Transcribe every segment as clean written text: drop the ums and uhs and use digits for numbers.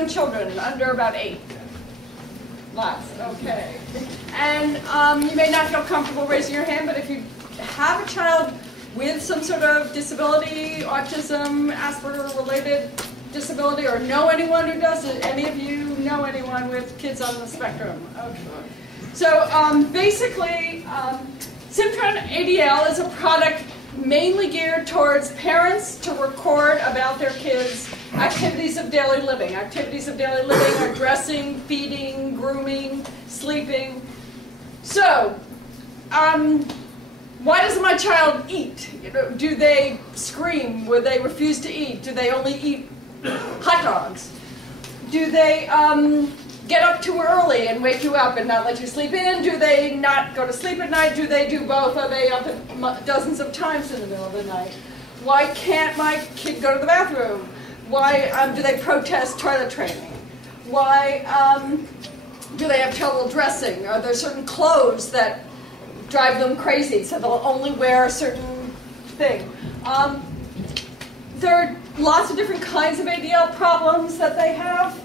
young children, under about 8? Lots, okay. And you may not feel comfortable raising your hand, but if you have a child with some sort of disability, autism, Asperger-related disability, or know anyone who does it, any of you know anyone with kids on the spectrum? Okay. So basically, SymTrend ADL is a product mainly geared towards parents to record about their kids' activities of daily living. Activities of daily living are dressing, feeding, grooming, sleeping. So, why doesn't my child eat? You know, do they scream? Will they refuse to eat? Do they only eat hot dogs? Do they get up too early and wake you up and not let you sleep in? Do they not go to sleep at night? Do they do both? Are they up at dozens of times in the middle of the night? Why can't my kid go to the bathroom? Why do they protest toilet training? Why do they have trouble dressing? Are there certain clothes that drive them crazy so they'll only wear a certain thing? There are lots of different kinds of ADL problems that they have.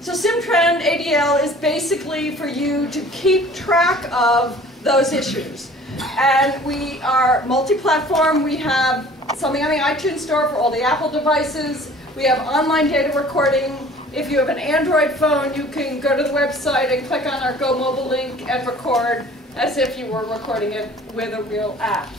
So SymTrend ADL is basically for you to keep track of those issues. And we are multi-platform. We have something on the iTunes Store for all the Apple devices. We have online data recording. If you have an Android phone, you can go to the website and click on our Go Mobile link and record as if you were recording it with a real app.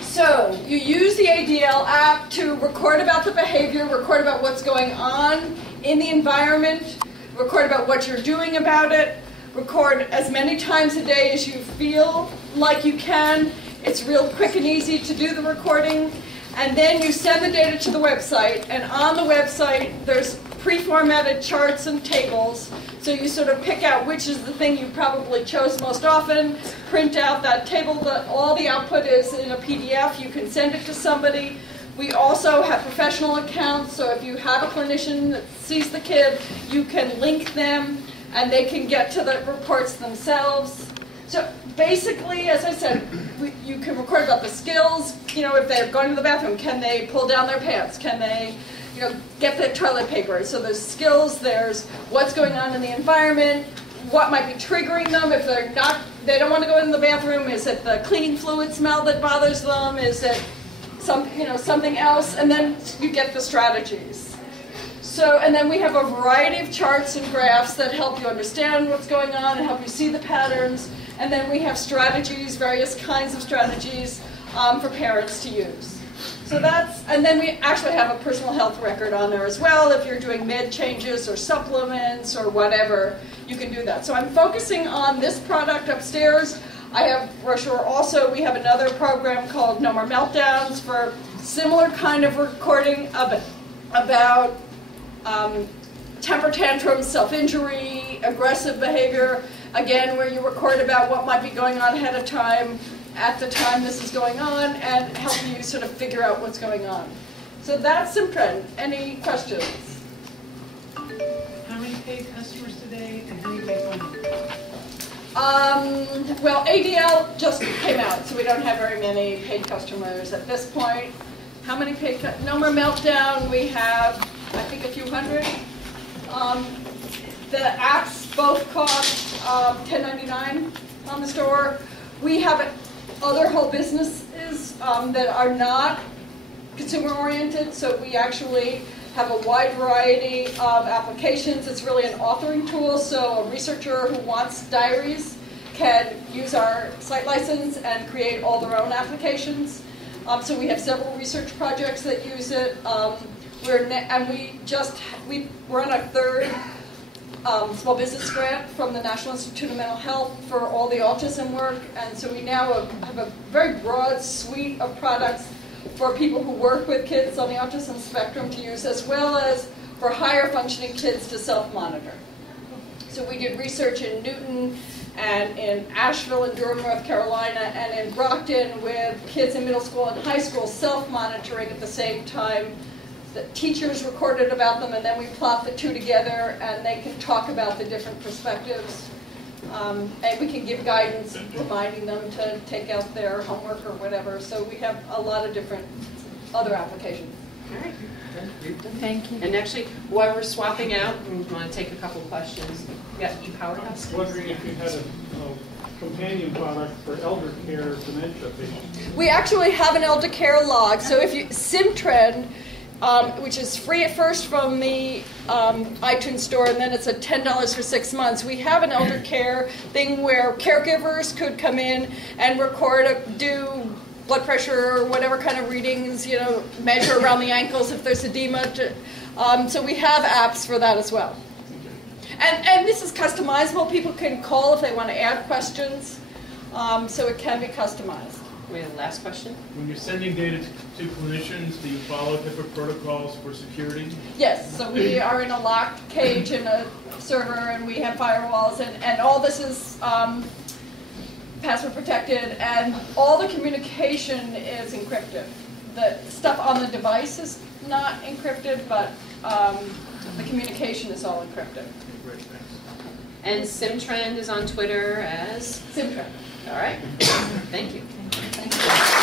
So you use the ADL app to record about the behavior, record about what's going on in the environment, record about what you're doing about it, record as many times a day as you feel like you can. It's real quick and easy to do the recording. And then you send the data to the website, and on the website there's pre-formatted charts and tables. So you sort of pick out which is the thing you probably chose most often, print out that table that all the output is in a PDF. You can send it to somebody. We also have professional accounts, so if you have a clinician that sees the kid, you can link them and they can get to the reports themselves. So basically, as I said, you can record about the skills. You know, if they're going to the bathroom, can they pull down their pants? Can they, you know, get the toilet paper? So there's skills, there's what's going on in the environment, what might be triggering them if they don't want to go in the bathroom. Is it the cleaning fluid smell that bothers them? Is it something else? And then you get the strategies. So, and then we have a variety of charts and graphs that help you understand what's going on and help you see the patterns. And then we have strategies, various kinds of strategies for parents to use. So that's, and then we actually have a personal health record on there as well. If you're doing med changes or supplements or whatever, you can do that. So I'm focusing on this product upstairs. I have brochure also. We have another program called No More Meltdowns for similar kind of recording about temper tantrums, self-injury, aggressive behavior. Again, where you record about what might be going on ahead of time, at the time this is going on, and help you sort of figure out what's going on. So that's SymTrend. Any questions? How many paid customers today, and how do you make money? Well, ADL just came out, so we don't have very many paid customers at this point. How many paid customers? No More Meltdown, we have, I think, a few hundred. The apps both cost $10.99 on the store. We have other whole businesses that are not consumer-oriented, so we actually have a wide variety of applications. It's really an authoring tool, so a researcher who wants diaries can use our site license and create all their own applications. So we have several research projects that use it. We're on our third small business grant from the National Institute of Mental Health for all the autism work, and so we now have a very broad suite of products for people who work with kids on the autism spectrum to use, as well as for higher functioning kids to self-monitor. So we did research in Newton and in Asheville and Durham, North Carolina, and in Brockton with kids in middle school and high school self-monitoring at the same time. The teachers recorded about them, and then we plot the two together, and they can talk about the different perspectives. And we can give guidance, reminding them to take out their homework or whatever. So we have a lot of different other applications. All right. Thank you. And actually, while we're swapping out, we want to take a couple of questions. You got e-powerhouse? I was wondering if you had a companion product for elder care dementia patients. We actually have an elder care log. So if you SymTrend, which is free at first from the iTunes store, and then it's at $10 for 6 months. We have an elder care thing where caregivers could come in and do blood pressure or whatever kind of readings, measure around the ankles if there's edema. So we have apps for that as well. And this is customizable. People can call if they want to add questions. So it can be customized. We have the last question. When you're sending data to clinicians, do you follow HIPAA protocols for security? Yes, so we are in a locked cage in a server, and we have firewalls, and all this is password protected, and all the communication is encrypted. The stuff on the device is not encrypted, but the communication is all encrypted. Great, thanks. And SymTrend is on Twitter as? SymTrend. All right. Thank you. Thank you.